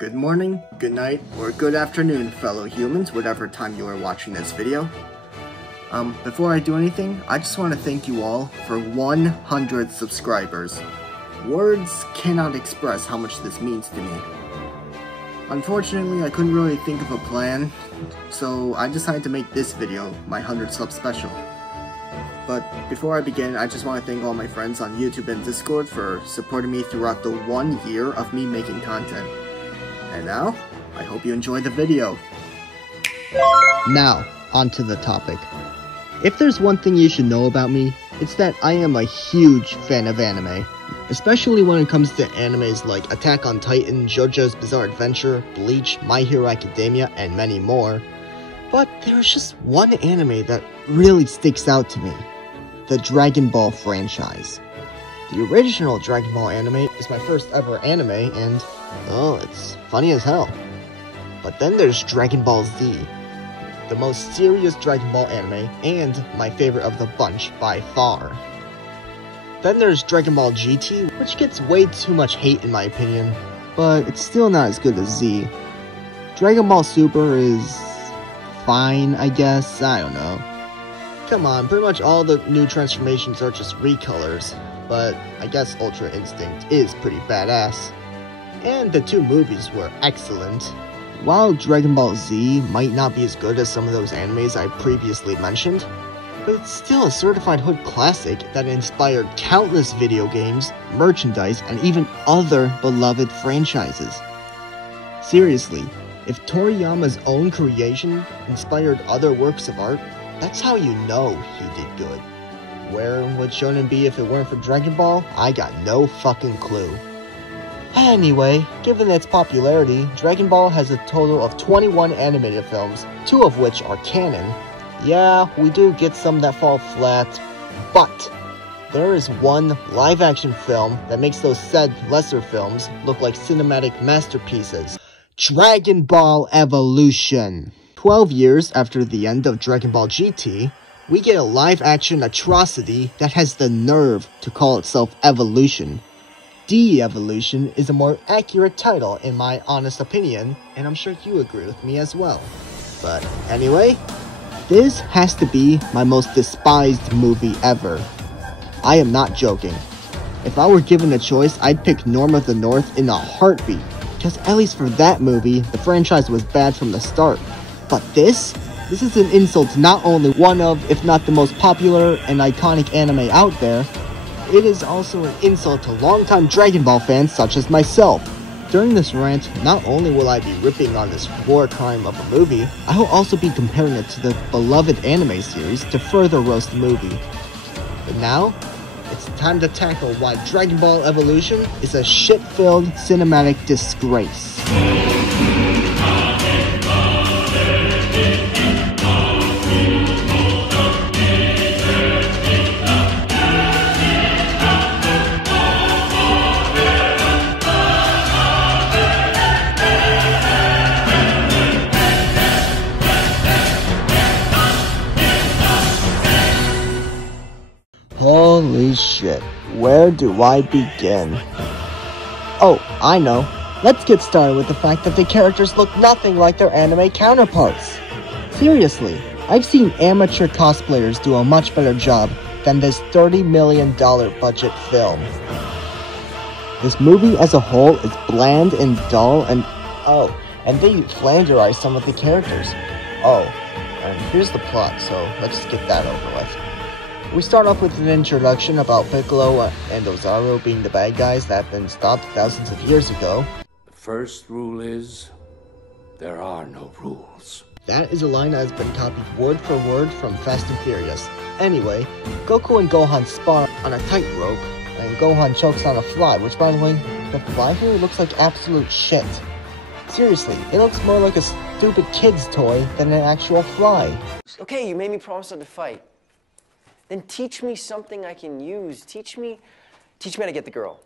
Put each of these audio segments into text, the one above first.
Good morning, good night, or good afternoon, fellow humans, whatever time you are watching this video. Before I do anything, I just want to thank you all for 100 subscribers. Words cannot express how much this means to me. Unfortunately, I couldn't really think of a plan, so I decided to make this video my 100 sub special. But before I begin, I just want to thank all my friends on YouTube and Discord for supporting me throughout the 1 year of me making content. And now, I hope you enjoy the video. Now, onto the topic. If there's one thing you should know about me, it's that I am a huge fan of anime. Especially when it comes to animes like Attack on Titan, JoJo's Bizarre Adventure, Bleach, My Hero Academia, and many more. But there's just one anime that really sticks out to me. The Dragon Ball franchise. The original Dragon Ball anime is my first ever anime, and, oh, it's funny as hell. But then there's Dragon Ball Z, the most serious Dragon Ball anime, and my favorite of the bunch by far. Then there's Dragon Ball GT, which gets way too much hate in my opinion, but it's still not as good as Z. Dragon Ball Super is fine, I guess, I don't know. Come on, pretty much all the new transformations are just recolors, but I guess Ultra Instinct is pretty badass. And the two movies were excellent. While Dragon Ball Z might not be as good as some of those animes I previously mentioned, but it's still a certified hood classic that inspired countless video games, merchandise, and even other beloved franchises. Seriously, if Toriyama's own creation inspired other works of art, that's how you know he did good. Where would Shonen be if it weren't for Dragon Ball? I got no fucking clue. Anyway, given its popularity, Dragon Ball has a total of 21 animated films, 2 of which are canon. Yeah, we do get some that fall flat, but there is one live-action film that makes those said lesser films look like cinematic masterpieces. Dragon Ball Evolution! 12 years after the end of Dragon Ball GT, we get a live-action atrocity that has the nerve to call itself Evolution. De-Evolution is a more accurate title in my honest opinion, and I'm sure you agree with me as well. But anyway, this has to be my most despised movie ever. I am not joking. If I were given a choice, I'd pick Norm of the North in a heartbeat, because at least for that movie, the franchise was bad from the start. But this is an insult to not only one of, if not the most popular and iconic anime out there, it is also an insult to longtime Dragon Ball fans such as myself. During this rant, not only will I be ripping on this war crime of a movie, I will also be comparing it to the beloved anime series to further roast the movie. But now, it's time to tackle why Dragon Ball Evolution is a shit-filled cinematic disgrace. Holy shit, where do I begin? Oh, I know. Let's get started with the fact that the characters look nothing like their anime counterparts. Seriously, I've seen amateur cosplayers do a much better job than this $30 million budget film. This movie as a whole is bland and dull and they flanderize some of the characters. Oh, and here's the plot, so let's just get that over with. We start off with an introduction about Piccolo and Ozaru being the bad guys that have been stopped thousands of years ago. The first rule is, there are no rules. That is a line that has been copied word for word from Fast and Furious. Anyway, Goku and Gohan spar on a tightrope, and Gohan chokes on a fly, which by the way, the fly here looks like absolute shit. Seriously, it looks more like a stupid kid's toy than an actual fly. Okay, you made me promise not to fight. Then teach me something I can use. Teach me how to get the girl.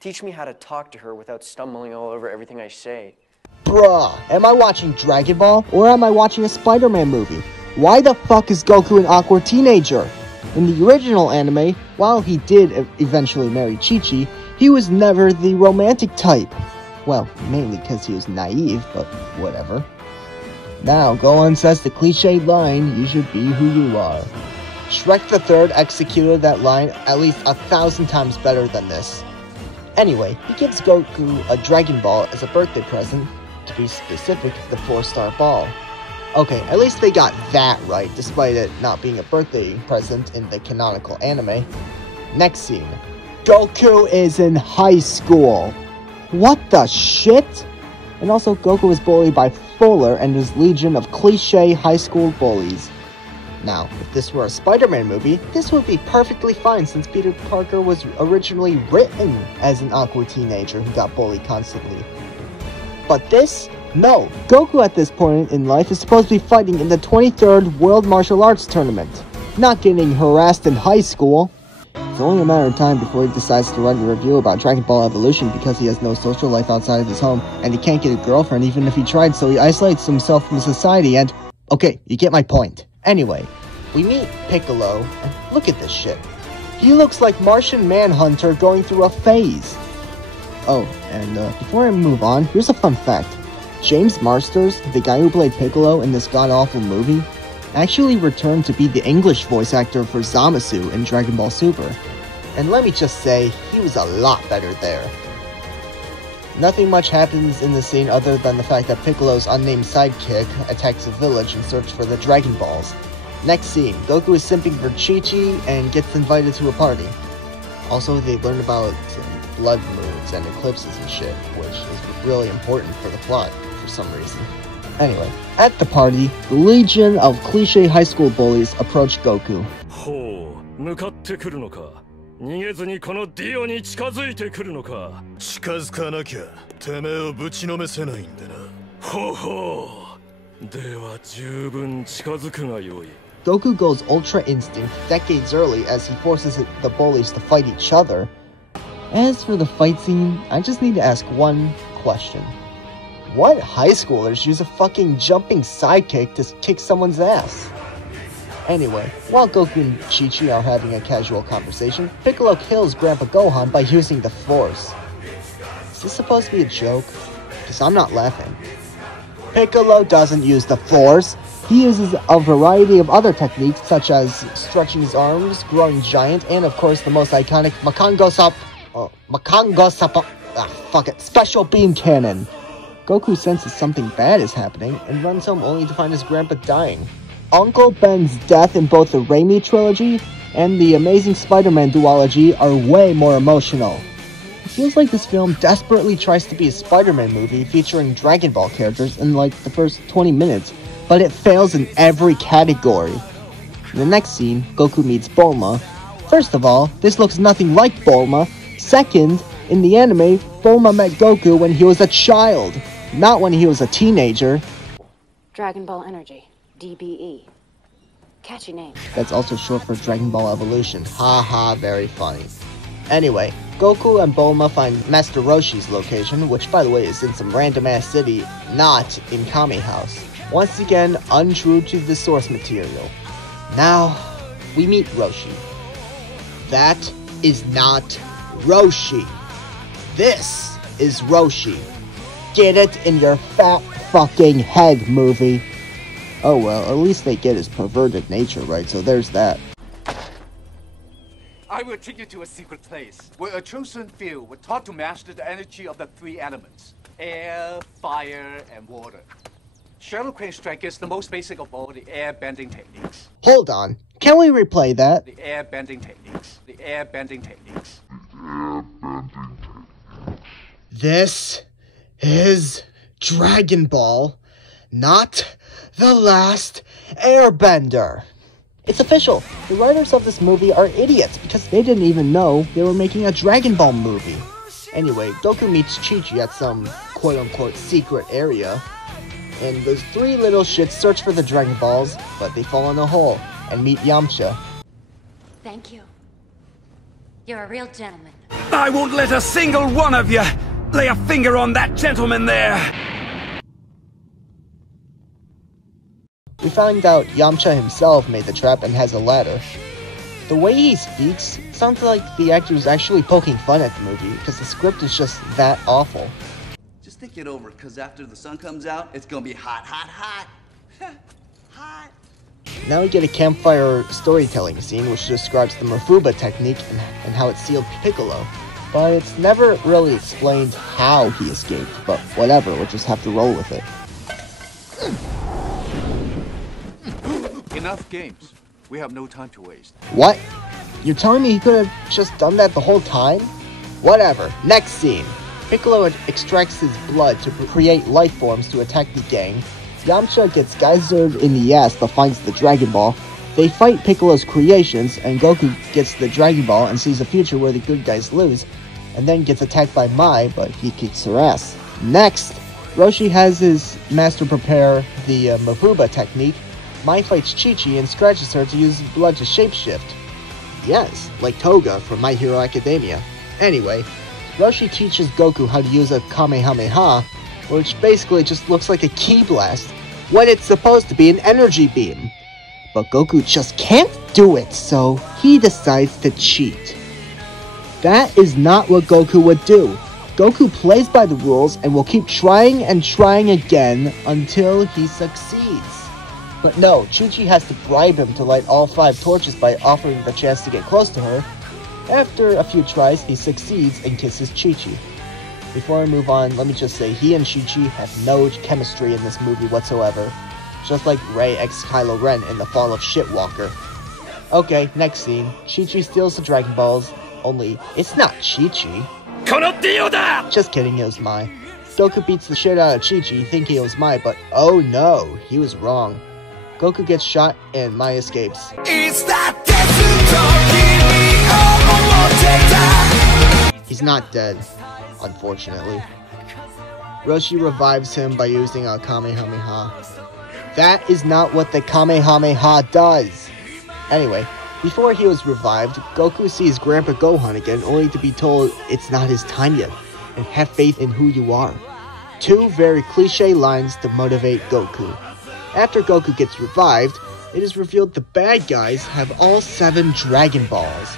Teach me how to talk to her without stumbling all over everything I say. Bruh, am I watching Dragon Ball or am I watching a Spider-Man movie? Why the fuck is Goku an awkward teenager? In the original anime, while he did eventually marry Chi-Chi, he was never the romantic type. Well, mainly because he was naive, but whatever. Now, Gohan says the cliched line, "You should be who you are." Shrek the Third executed that line at least 1,000 times better than this. Anyway, he gives Goku a Dragon Ball as a birthday present, to be specific, the 4-star ball. Okay, at least they got that right, despite it not being a birthday present in the canonical anime. Next scene. Goku is in high school. What the shit? And also, Goku is bullied by Fuller and his legion of cliché high school bullies. Now, if this were a Spider-Man movie, this would be perfectly fine since Peter Parker was originally written as an awkward teenager who got bullied constantly. But this? No. Goku at this point in life is supposed to be fighting in the 23rd World Martial Arts Tournament, not getting harassed in high school. It's only a matter of time before he decides to write a review about Dragon Ball Evolution because he has no social life outside of his home, and he can't get a girlfriend even if he tried, so he isolates himself from society and... Okay, you get my point. Anyway, we meet Piccolo, and look at this shit. He looks like Martian Manhunter going through a phase. Oh, and before I move on, here's a fun fact. James Marsters, the guy who played Piccolo in this god-awful movie, actually returned to be the English voice actor for Zamasu in Dragon Ball Super. And let me just say, he was a lot better there. Nothing much happens in the scene other than the fact that Piccolo's unnamed sidekick attacks a village in search for the Dragon Balls. Next scene, Goku is simping for Chi-Chi and gets invited to a party. Also, they learn about blood moons and eclipses and shit, which is really important for the plot for some reason. Anyway, at the party, the legion of cliché high school bullies approach Goku. Goku goes Ultra Instinct decades early as he forces the bullies to fight each other. As for the fight scene, I just need to ask one question. What high schoolers use a fucking jumping sidekick to kick someone's ass? Anyway, while Goku and Chi-Chi are having a casual conversation, Piccolo kills Grandpa Gohan by using the Force. Is this supposed to be a joke? Because I'm not laughing. Piccolo doesn't use the Force. He uses a variety of other techniques such as stretching his arms, growing giant, and of course the most iconic Special Beam Cannon. Goku senses something bad is happening and runs home only to find his grandpa dying. Uncle Ben's death in both the Raimi trilogy and the Amazing Spider-Man duology are way more emotional. It feels like this film desperately tries to be a Spider-Man movie featuring Dragon Ball characters in like the first 20 minutes, but it fails in every category. In the next scene, Goku meets Bulma. First of all, this looks nothing like Bulma. Second, in the anime, Bulma met Goku when he was a child, not when he was a teenager. Dragon Ball Energy, DBE. Catchy name. That's also short for Dragon Ball Evolution. Haha, very funny. Anyway, Goku and Bulma find Master Roshi's location, which by the way is in some random ass city, not in Kami House. Once again, untrue to the source material. Now, we meet Roshi. That is not Roshi. This is Roshi. Get it in your fat fucking head, movie. Oh well, at least they get his perverted nature right, so there's that. I will take you to a secret place where a chosen few were taught to master the energy of the three elements: air, fire, and water. Shadow Crane Strike is the most basic of all the air bending techniques. Hold on, can we replay that? The air bending techniques. The air bending techniques. This is Dragon Ball, not The Last Airbender. It's official. The writers of this movie are idiots because they didn't even know they were making a Dragon Ball movie. Anyway, Goku meets Chi-Chi at some quote-unquote secret area, and those three little shits search for the Dragon Balls, but they fall in a hole and meet Yamcha. Thank you. You're a real gentleman. I won't let a single one of you lay a finger on that gentleman there! We find out Yamcha himself made the trap and has a ladder. The way he speaks sounds like the actor is actually poking fun at the movie, because the script is just that awful. Stick it over, because after the sun comes out, it's gonna be hot, hot, hot. Hot. Now we get a campfire storytelling scene which describes the Mafuba technique and how it sealed Piccolo. But it's never really explained how he escaped, but whatever, we'll just have to roll with it. Enough games. We have no time to waste. What? You're telling me he could have just done that the whole time? Whatever. Next scene. Piccolo extracts his blood to create life forms to attack the gang. Yamcha gets geysered in the ass but finds the Dragon Ball. They fight Piccolo's creations, and Goku gets the Dragon Ball and sees a future where the good guys lose, and then gets attacked by Mai, but he kicks her ass. Next, Roshi has his master prepare the Mafuba technique. Mai fights Chi-Chi and scratches her to use his blood to shapeshift. Yes, like Toga from My Hero Academia. Anyway, Roshi teaches Goku how to use a Kamehameha, which basically just looks like a ki blast, when it's supposed to be an energy beam. But Goku just can't do it, so he decides to cheat. That is not what Goku would do. Goku plays by the rules and will keep trying and trying again until he succeeds. But no, Chi-Chi has to bribe him to light all 5 torches by offering the chance to get close to her. After a few tries, he succeeds and kisses Chi-Chi. Before I move on, let me just say he and Chi-Chi have no chemistry in this movie whatsoever. Just like Rey x Kylo Ren in The Fall of Shitwalker. Okay, next scene. Chi-Chi steals the Dragon Balls, only it's not Chi-Chi. Just kidding, it was Mai. Goku beats the shit out of Chi-Chi thinking it was Mai, but oh no, he was wrong. Goku gets shot and Mai escapes. He's not dead, unfortunately. Roshi revives him by using a Kamehameha. That is not what the Kamehameha does. Anyway, before he was revived, Goku sees Grandpa Gohan again, only to be told it's not his time yet, and have faith in who you are. 2 very cliche lines to motivate Goku. After Goku gets revived, it is revealed the bad guys have all 7 Dragon Balls.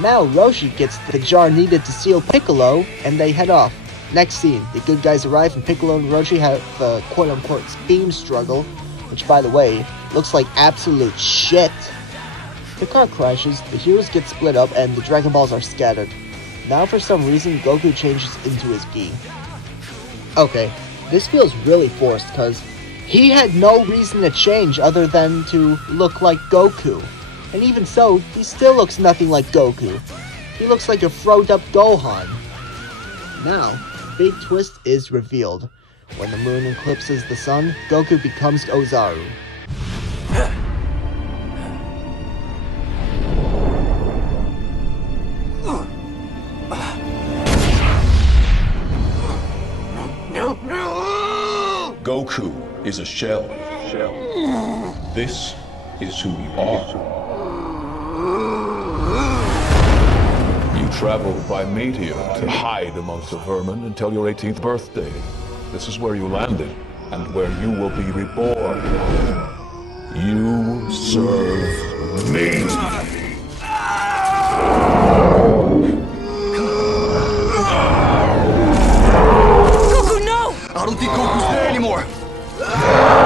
Now Roshi gets the jar needed to seal Piccolo, and they head off. Next scene, the good guys arrive and Piccolo and Roshi have a quote-unquote beam struggle, which by the way, looks like absolute shit. The car crashes, the heroes get split up, and the Dragon Balls are scattered. Now for some reason, Goku changes into his gi. Okay, this feels really forced, cause he had no reason to change other than to look like Goku. And even so, he still looks nothing like Goku. He looks like a froed up Gohan. Now, big twist is revealed. When the moon eclipses the sun, Goku becomes Ozaru. Goku is a shell. This is who you are. You traveled by meteor to hide amongst the vermin until your 18th birthday. This is where you landed, and where you will be reborn. You serve me. Goku, no! I don't think Goku's there anymore.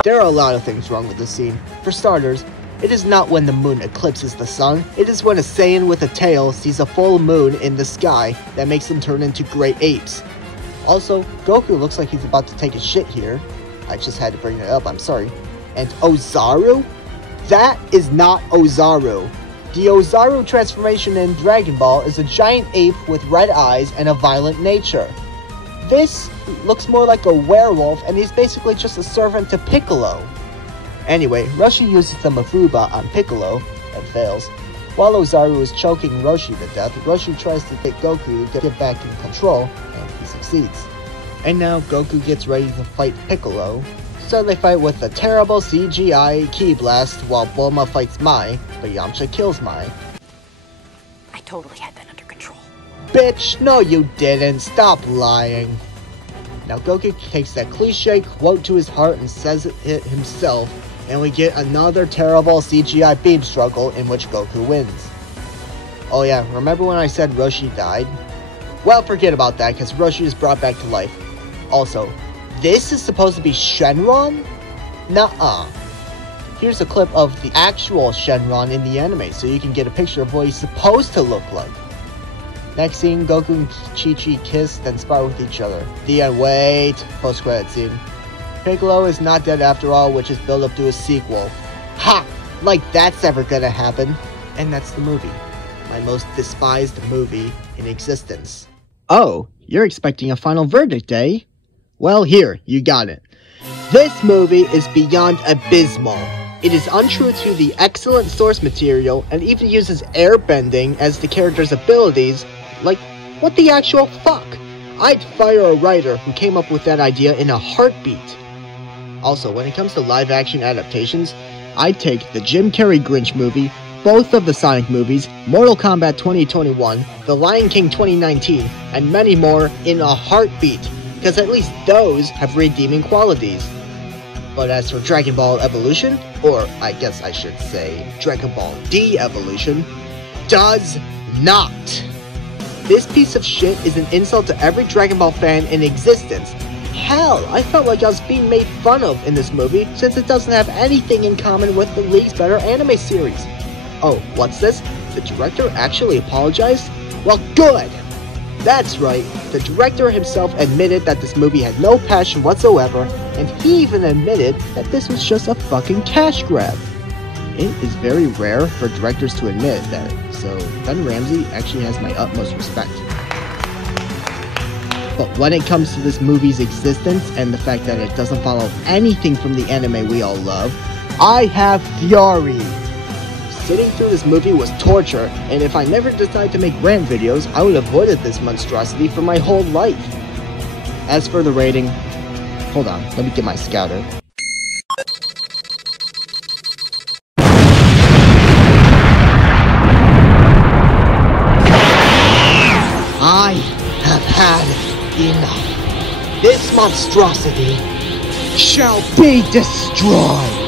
There are a lot of things wrong with this scene. For starters, it is not when the moon eclipses the sun, it is when a Saiyan with a tail sees a full moon in the sky that makes them turn into great apes. Also, Goku looks like he's about to take a shit here. I just had to bring it up, I'm sorry. And Ozaru? That is not Ozaru. The Ozaru transformation in Dragon Ball is a giant ape with red eyes and a violent nature. This looks more like a werewolf, and he's basically just a servant to Piccolo. Anyway, Roshi uses the Mafuba on Piccolo, and fails. While Ozaru is choking Roshi to death, Roshi tries to get Goku to get back in control, and he succeeds. And now Goku gets ready to fight Piccolo, so they fight with a terrible CGI ki blast while Bulma fights Mai, but Yamcha kills Mai. I totally had that under control. Bitch, no you didn't, stop lying. Now Goku takes that cliche quote to his heart and says it himself, and we get another terrible CGI beam struggle in which Goku wins. Oh yeah, remember when I said Roshi died? Well, forget about that, because Roshi is brought back to life. Also, this is supposed to be Shenron? Nuh-uh. Here's a clip of the actual Shenron in the anime so you can get a picture of what he's supposed to look like. Next scene, Goku and Chi-Chi kiss, then spar with each other. The end. Wait. Post-credit scene. Piccolo is not dead after all, which is built up to a sequel. Ha! Like that's ever gonna happen. And that's the movie. My most despised movie in existence. Oh, you're expecting a final verdict, eh? Well, here, you got it. This movie is beyond abysmal. It is untrue to the excellent source material and even uses airbending as the character's abilities. Like, what the actual fuck? I'd fire a writer who came up with that idea in a heartbeat. Also, when it comes to live-action adaptations, I'd take the Jim Carrey Grinch movie, both of the Sonic movies, Mortal Kombat 2021, The Lion King 2019, and many more in a heartbeat, because at least those have redeeming qualities. But as for Dragon Ball Evolution, or I guess I should say Dragon Ball De-Evolution, does not. This piece of shit is an insult to every Dragon Ball fan in existence. Hell, I felt like I was being made fun of in this movie since it doesn't have anything in common with the league's better anime series. Oh, what's this? The director actually apologized? Well, good! That's right, the director himself admitted that this movie had no passion whatsoever, and he even admitted that this was just a fucking cash grab. It is very rare for directors to admit that, so Ben Ramsey actually has my utmost respect. But when it comes to this movie's existence and the fact that it doesn't follow anything from the anime we all love, I have fury. Sitting through this movie was torture, and if I never decided to make rant videos, I would have avoided this monstrosity for my whole life. As for the rating, hold on, let me get my scouter. I have had enough. This monstrosity shall be destroyed.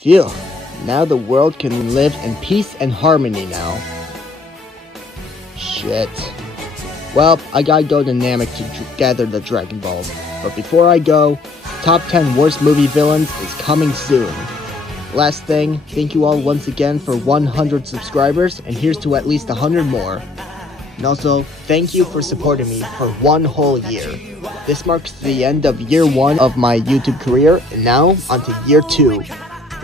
Phew, now the world can live in peace and harmony now. Shit. Well, I gotta go to Namek to gather the Dragon Balls. But before I go, top 10 worst movie villains is coming soon. Last thing, thank you all once again for 100 subscribers, and here's to at least 100 more. And also, thank you for supporting me for 1 whole year. This marks the end of year 1 of my YouTube career, and now onto year 2.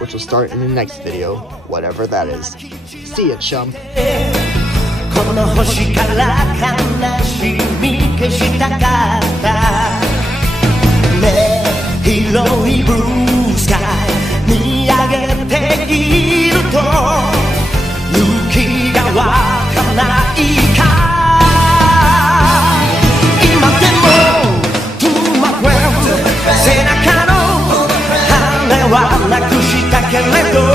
Which will start in the next video, whatever that is. See ya, chump. Let go.